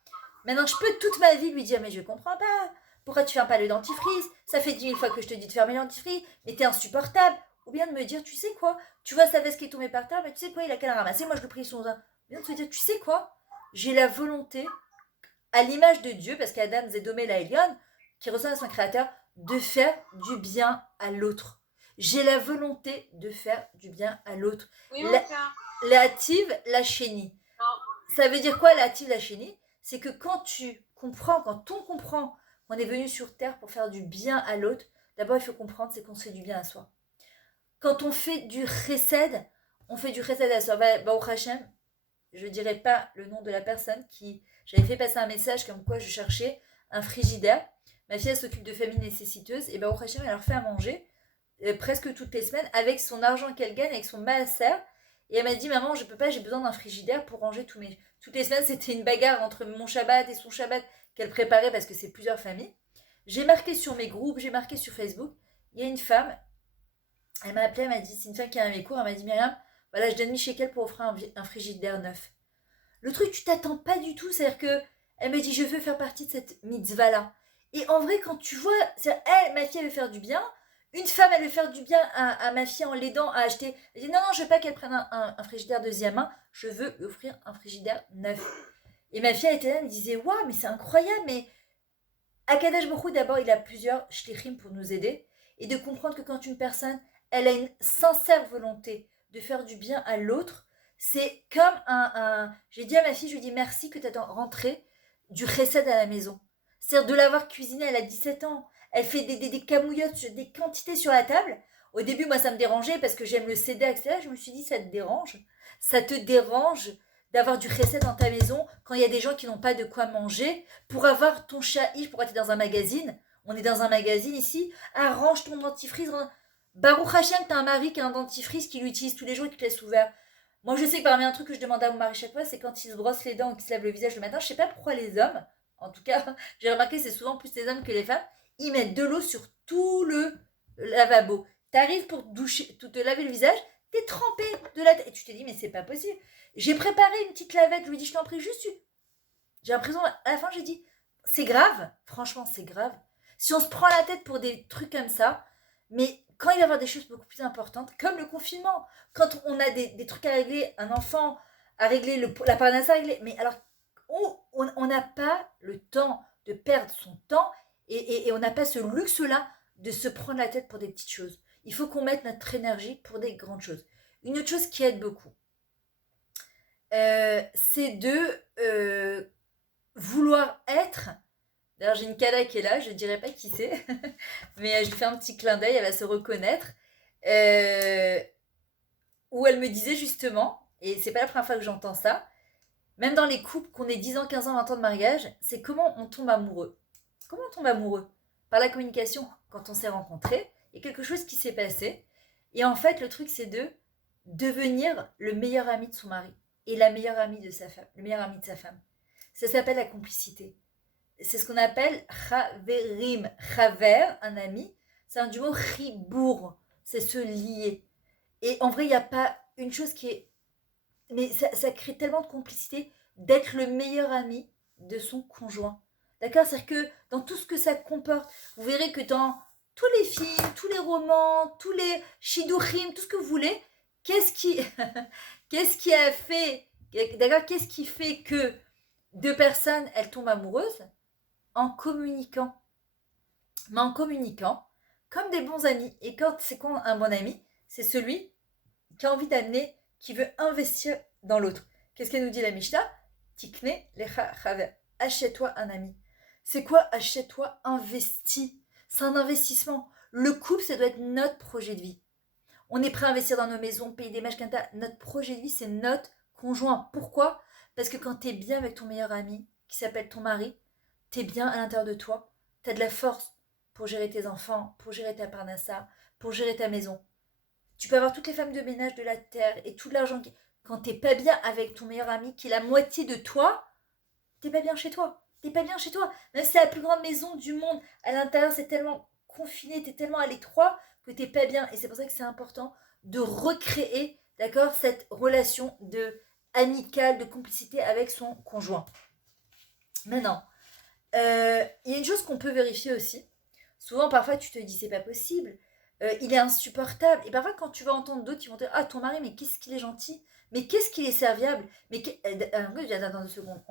Maintenant, je peux toute ma vie lui dire, mais je comprends pas. Pourquoi tu fermes pas le dentifrice? Ça fait 10 000 fois que je te dis de fermer le dentifrice, mais t'es insupportable. ou bien de me dire, tu sais quoi, tu vois sa veste qui est tombée par terre, mais tu sais quoi, il a qu'à la ramasser, moi je le prie son sein. Ou bien de se dire, tu sais quoi, j'ai la volonté, à l'image de Dieu, parce qu'Adam Zédomé la Elion, qui ressemble à son créateur, de faire du bien à l'autre. J'ai la volonté de faire du bien à l'autre. Oui, La, la hâtive, la chénie. Ça veut dire quoi la hâtive, la chénie? C'est que quand tu comprends, quand on comprend qu'on est venu sur Terre pour faire du bien à l'autre, d'abord il faut comprendre, c'est qu'on se fait du bien à soi. Quand on fait du chesed, on fait du chesed à soi. Baruch Hashem, je ne dirais pas le nom de la personne qui... J'avais fait passer un message comme quoi je cherchais un frigidaire. Ma fille, elle s'occupe de familles nécessiteuses. Et Baruch Hashem, elle leur fait à manger presque toutes les semaines avec son argent qu'elle gagne, avec son maaser. Et elle m'a dit, maman, je peux pas, j'ai besoin d'un frigidaire pour ranger tous mes... Toutes les semaines, c'était une bagarre entre mon Shabbat et son Shabbat qu'elle préparait parce que c'est plusieurs familles. J'ai marqué sur mes groupes, j'ai marqué sur Facebook. Il y a une femme, elle m'a appelé, elle m'a dit, c'est une femme qui a mes cours, elle m'a dit, Myriam, voilà, je donne 1000 shekels pour offrir un frigidaire neuf. Le truc, tu t'attends pas du tout, c'est-à-dire que elle me dit, je veux faire partie de cette mitzvah-là. Et en vrai, quand tu vois, elle, ma fille, elle veut faire du bien, une femme, elle veut faire du bien à ma fille en l'aidant à acheter. Elle dit, non, non, je veux pas qu'elle prenne un frigidaire deuxième main, je veux lui offrir un frigidaire neuf. Et ma fille, elle était là, elle me disait, waouh, mais c'est incroyable, mais Akadash Baruch d'abord, il a plusieurs shlichim pour nous aider, et de comprendre que quand une personne, elle a une sincère volonté de faire du bien à l'autre, c'est comme J'ai dit à ma fille, je lui dis merci que tu as rentré du chesed à la maison. C'est-à-dire de l'avoir cuisiné, elle a 17 ans. Elle fait des camouillottes, des quantités sur la table. Au début, moi, ça me dérangeait parce que j'aime le céder, etc. Je me suis dit, ça te dérange? Ça te dérange d'avoir du chesed dans ta maison quand il y a des gens qui n'ont pas de quoi manger pour avoir ton chahish, pour être dans un magazine? On est dans un magazine ici. Arrange ton dentifrice. Baruch Hashem, t'as un mari qui a un dentifrice qui l'utilise tous les jours et qui te laisse ouvert. Moi, je sais que parmi un truc que je demande à mon mari chaque fois, c'est quand il se brosse les dents ou qu'il se lave le visage le matin. Je sais pas pourquoi les hommes, en tout cas, j'ai remarqué c'est souvent plus les hommes que les femmes, ils mettent de l'eau sur tout le lavabo. T'arrives pour te laver le visage, t'es trempé de la tête. Et tu te dis, mais c'est pas possible. J'ai préparé une petite lavette, je lui ai dit, je t'en prie, juste une. J'ai l'impression, à la fin, j'ai dit, c'est grave. Franchement, c'est grave. Si on se prend la tête pour des trucs comme ça, mais quand il va y avoir des choses beaucoup plus importantes, comme le confinement, quand on a des trucs à régler, un enfant à régler, la parnasse à régler, mais alors, on n'a pas le temps de perdre son temps et on n'a pas ce luxe-là de se prendre la tête pour des petites choses. Il faut qu'on mette notre énergie pour des grandes choses. Une autre chose qui aide beaucoup, c'est de vouloir être. D'ailleurs, j'ai une Kala qui est là, je ne dirais pas qui c'est, mais je lui fais un petit clin d'œil, elle va se reconnaître. Où elle me disait justement, et c'est pas la première fois que j'entends ça, même dans les couples qu'on ait 10 ans, 15 ans, 20 ans de mariage, c'est comment on tombe amoureux. Comment on tombe amoureux? Par la communication, quand on s'est rencontrés, il y a quelque chose qui s'est passé. Et en fait, le truc, c'est de devenir le meilleur ami de son mari et la meilleure amie de sa femme, le meilleur ami de sa femme. Ça s'appelle la complicité. C'est ce qu'on appelle chaverim. Chaver, un ami, c'est un du mot chibour, c'est se lier. Et en vrai, il n'y a pas une chose qui est... Mais ça crée tellement de complicité d'être le meilleur ami de son conjoint. D'accord? C'est-à-dire que dans tout ce que ça comporte, vous verrez que dans tous les films, tous les romans, tous les shidurim, tout ce que vous voulez, qu'est-ce qui, qu'est-ce qui a fait... D'accord? Qu'est-ce qui fait que deux personnes, elles tombent amoureuses? En communiquant. Mais en communiquant, comme des bons amis. Et quand c'est quoi un bon ami? C'est celui qui a envie d'amener, qui veut investir dans l'autre. Qu'est-ce qu'elle nous dit la Mishnah? Tikne lecha chaver. Achète-toi un ami. C'est quoi achète-toi? Investis. C'est un investissement. Le couple, ça doit être notre projet de vie. On est prêt à investir dans nos maisons, payer des mashkanta. Notre projet de vie, c'est notre conjoint. Pourquoi? Parce que quand tu es bien avec ton meilleur ami, qui s'appelle ton mari, tu es bien à l'intérieur de toi. Tu as de la force pour gérer tes enfants, pour gérer ta parnassa, pour gérer ta maison. Tu peux avoir toutes les femmes de ménage de la terre et tout l'argent qui... Quand t'es pas bien avec ton meilleur ami qui est la moitié de toi, t'es pas bien chez toi. T'es pas bien chez toi. Même si c'est la plus grande maison du monde, à l'intérieur c'est tellement confiné, t'es tellement à l'étroit que t'es pas bien. Et c'est pour ça que c'est important de recréer, d'accord, cette relation de amicale, de complicité avec son conjoint. Maintenant, il y a une chose qu'on peut vérifier aussi. Souvent, parfois, tu te dis c'est pas possible. il est insupportable. Et parfois, quand tu vas entendre d'autres, ils vont te dire, ah, ton mari, mais qu'est-ce qu'il est gentil, mais qu'est-ce qu'il est serviable, mais attends 2 secondes,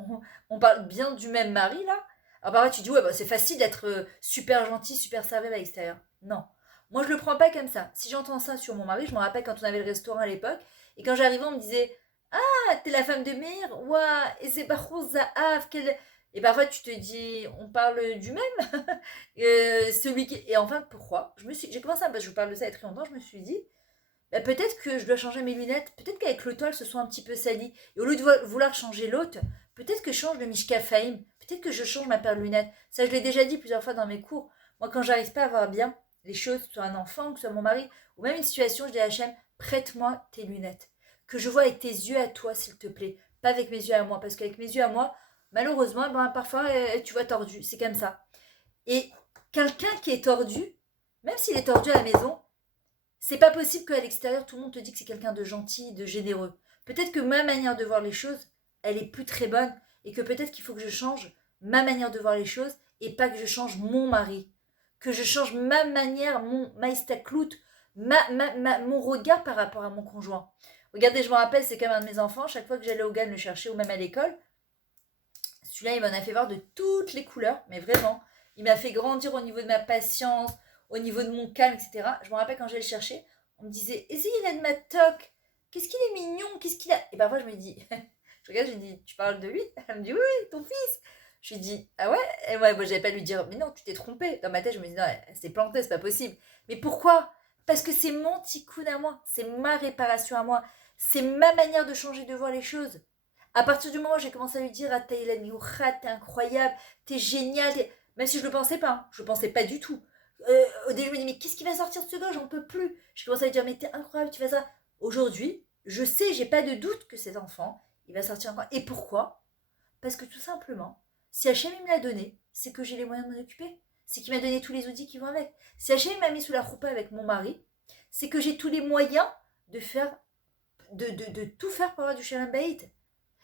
on parle bien du même mari, là. Alors parfois, tu dis, ouais, bah, c'est facile d'être super gentil, super serviable à l'extérieur. Non. Moi, je le prends pas comme ça. Si j'entends ça sur mon mari, je me rappelle quand on avait le restaurant à l'époque, et quand j'arrivais, on me disait, ah, t'es la femme de Meir, ouah, et c'est pas Zahaf, quelle... Et parfois, tu te dis, on parle du même. Celui qui... Et enfin, pourquoi j'ai commencé à... Je vous parle de ça il y a très longtemps, je me suis dit, bah, peut-être que je dois changer mes lunettes, peut-être qu'avec le temps, elles se sont un petit peu salies. Et au lieu de vouloir changer l'autre, peut-être que je change le Mishkafaim, peut-être que je change ma paire de lunettes. Ça, je l'ai déjà dit plusieurs fois dans mes cours. Moi, quand j'arrive pas à voir bien les choses, que ce soit un enfant, que ce soit mon mari, ou même une situation, je dis à Hachem, prête-moi tes lunettes. Que je vois avec tes yeux à toi, s'il te plaît. Pas avec mes yeux à moi, parce qu'avec mes yeux à moi, malheureusement, ben, parfois, tu vois tordu. C'est comme ça. Et quelqu'un qui est tordu, même s'il est tordu à la maison, c'est pas possible qu'à l'extérieur, tout le monde te dise que c'est quelqu'un de gentil, de généreux. Peut-être que ma manière de voir les choses, elle est plus très bonne, et que peut-être qu'il faut que je change ma manière de voir les choses, et pas que je change mon mari. Que je change ma manière, mon maïstaklout, mon regard par rapport à mon conjoint. Regardez, je me rappelle, c'est comme un de mes enfants, chaque fois que j'allais au GAN le chercher, ou même à l'école, celui-là, il m'en a fait voir de toutes les couleurs, mais vraiment. Il m'a fait grandir au niveau de ma patience, au niveau de mon calme, etc. Je me rappelle quand j'allais le chercher, on me disait, essayez il a de ma toque, qu'est-ce qu'il est mignon, qu'est-ce qu'il a. Et parfois, je me dis, je regarde, je me dis, tu parles de lui. Elle me dit, oui, oui, ton fils. Je lui dis, ah ouais. Et ouais, moi, j'avais pas lui dire, mais non, tu t'es trompée. Dans ma tête, je me dis, non, elle s'est plantée, c'est pas possible. Mais pourquoi? Parce que c'est mon tikkun à moi, c'est ma réparation à moi, c'est ma manière de changer de voir les choses. À partir du moment où j'ai commencé à lui dire, ah, t'es incroyable, t'es génial, même si je le pensais pas, hein, je le pensais pas du tout. Au début, je me dis, mais qu'est-ce qui va sortir de ce gars, j'en peux plus. J'ai commencé à lui dire, mais t'es incroyable, tu fais ça. Aujourd'hui, je sais, j'ai pas de doute que cet enfant, il va sortir incroyable. Et pourquoi? Parce que tout simplement, si Hachem me l'a donné, c'est que j'ai les moyens de m'en occuper. C'est qu'il m'a donné tous les outils qui vont avec. Si Hachem m'a mis sous la roupa avec mon mari, c'est que j'ai tous les moyens de faire, de tout faire pour avoir du shalom bayit.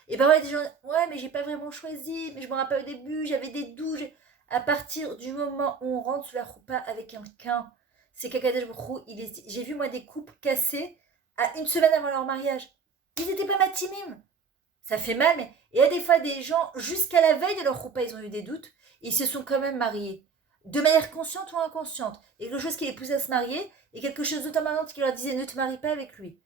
Et parfois, il y a des gens, ouais, mais j'ai pas vraiment choisi, mais je me rappelle au début, j'avais des doutes. À partir du moment où on rentre sous la roupa avec quelqu'un, c'est qu'Akadesh Baruch j'ai vu moi des couples cassés à une semaine avant leur mariage. Ils n'étaient pas matimim. Ça fait mal, mais il y a des fois des gens, jusqu'à la veille de leur roupa, ils ont eu des doutes, et ils se sont quand même mariés. De manière consciente ou inconsciente. Et quelque chose qui les poussait à se marier, et quelque chose d'autre en qui leur disait ne te marie pas avec lui.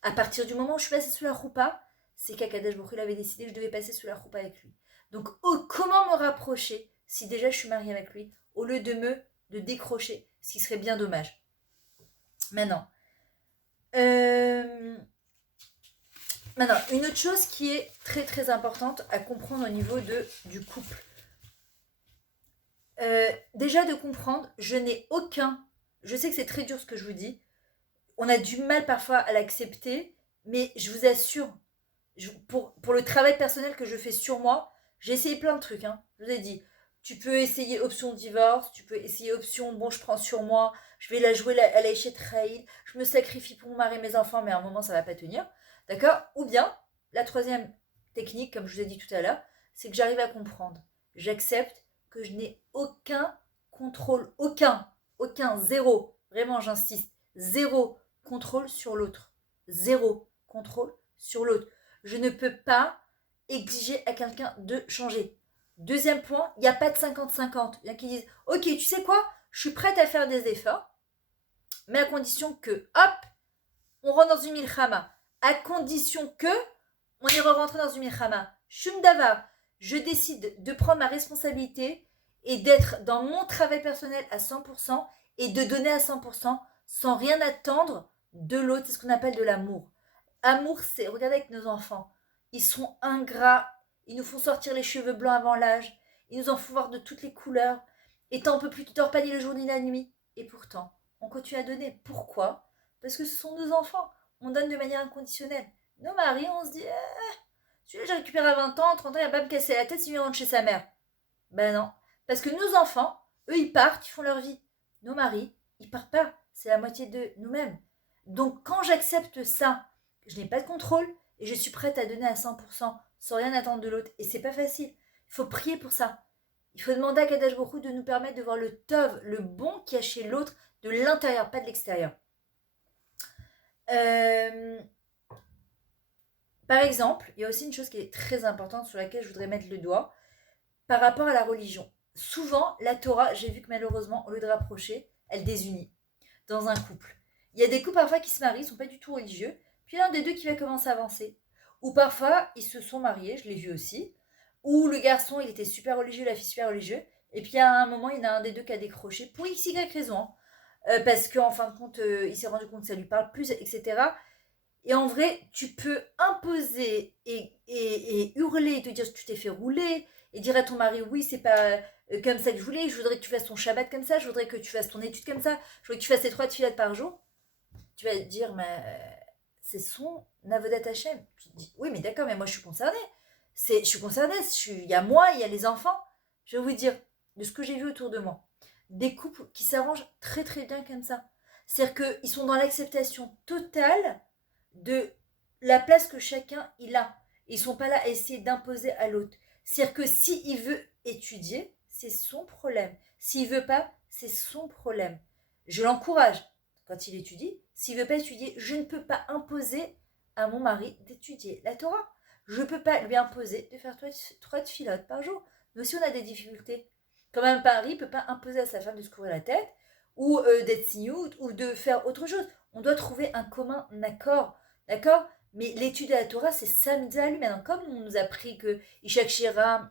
À partir du moment où je suis passée sous la roupa, c'est qu'Akadesh Baruch avait décidé que je devais passer sous la roupa avec lui. Donc, comment me rapprocher si déjà je suis mariée avec lui, au lieu de décrocher, ce qui serait bien dommage. Maintenant, une autre chose qui est très très importante à comprendre au niveau du couple. Déjà de comprendre, je sais que c'est très dur ce que je vous dis, on a du mal parfois à l'accepter, mais je vous assure, pour le travail personnel que je fais sur moi, j'ai essayé plein de trucs. Hein. Je vous ai dit, tu peux essayer option divorce, tu peux essayer option bon, je prends sur moi, je vais la jouer à la échette trail, je me sacrifie pour mon mari et mes enfants, mais à un moment ça va pas tenir. D'accord? Ou bien, la troisième technique, comme je vous ai dit tout à l'heure, c'est que j'arrive à comprendre. J'accepte que je n'ai aucun contrôle, zéro, vraiment j'insiste, zéro contrôle sur l'autre. Zéro contrôle sur l'autre. Je ne peux pas exiger à quelqu'un de changer. Deuxième point, il n'y a pas de 50-50. Il y en a qui disent, ok, tu sais quoi, je suis prête à faire des efforts, mais à condition que, hop, on rentre dans une milchama. À condition que, on y re-rentre dans une milchama. Shumdava, je décide de prendre ma responsabilité et d'être dans mon travail personnel à 100% et de donner à 100% sans rien attendre de l'autre. C'est ce qu'on appelle de l'amour. Amour, c'est, regardez avec nos enfants, ils sont ingrats, ils nous font sortir les cheveux blancs avant l'âge, ils nous en font voir de toutes les couleurs, et t'en peux plus, tu dors pas ni le jour ni la nuit. Et pourtant, on continue à donner. Pourquoi? Parce que ce sont nos enfants, on donne de manière inconditionnelle. Nos maris, on se dit, celui-là j'ai récupéré à 20 ans, 30 ans, il va pas me casser la tête s'il rentre chez sa mère. Ben non, parce que nos enfants, eux, ils partent, ils font leur vie. Nos maris, ils partent pas, c'est la moitié de nous-mêmes. Donc quand j'accepte ça, je n'ai pas de contrôle et je suis prête à donner à 100% sans rien attendre de l'autre. Et c'est pas facile. Il faut prier pour ça. Il faut demander à Kadash Baruch Hu de nous permettre de voir le tov, le bon qu'il y a chez l'autre de l'intérieur, pas de l'extérieur. Par exemple, il y a aussi une chose qui est très importante sur laquelle je voudrais mettre le doigt, par rapport à la religion. Souvent, la Torah, j'ai vu que malheureusement, au lieu de rapprocher, elle désunit dans un couple. Il y a des couples parfois qui se marient, ils ne sont pas du tout religieux, puis l'un des deux qui va commencer à avancer. Ou parfois, ils se sont mariés, je l'ai vu aussi, où le garçon, il était super religieux, la fille super religieuse, et puis à un moment, il y en a un des deux qui a décroché, pour x, y raison, hein. Parce qu'en fin de compte, il s'est rendu compte que ça lui parle plus, etc. Et en vrai, tu peux imposer et hurler et te dire que tu t'es fait rouler et dire à ton mari oui, c'est pas comme ça que je voudrais que tu fasses ton Shabbat comme ça, je voudrais que tu fasses ton étude comme ça, je voudrais que tu fasses tes 3 tefilot par jour. Tu vas te dire, mais c'est son Avodat Hashem. Tu te dis, oui, mais d'accord, mais moi je suis concernée. Je suis concernée, il y a moi, il y a les enfants. Je vais vous dire, de ce que j'ai vu autour de moi, des couples qui s'arrangent très très bien comme ça. C'est-à-dire qu'ils sont dans l'acceptation totale de la place que chacun il a. Ils sont pas là à essayer d'imposer à l'autre. C'est-à-dire que s'il veut étudier, c'est son problème. S'il veut pas, c'est son problème. Je l'encourage quand il étudie. S'il veut pas étudier, je ne peux pas imposer à mon mari d'étudier la Torah. Je ne peux pas lui imposer de faire 3 filotes par jour. Nous aussi, on a des difficultés. Comme un mari ne peut pas imposer à sa femme de se couvrir la tête, ou d'être signou, ou de faire autre chose. On doit trouver un commun accord. D'accord. Mais l'étude de la Torah, c'est sa mitzvah à lui. Maintenant, comme on nous a appris que Ishak Shira,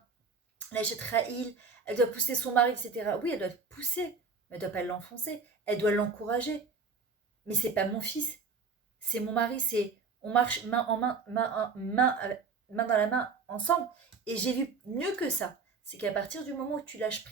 Lachet Ra'il, elle doit pousser son mari, etc. Oui, elle doit pousser, mais elle ne doit pas l'enfoncer. Elle doit l'encourager. Mais c'est pas mon fils, c'est mon mari. C'est on marche main en main, main dans la main ensemble. Et j'ai vu mieux que ça. C'est qu'à partir du moment où tu lâches prise,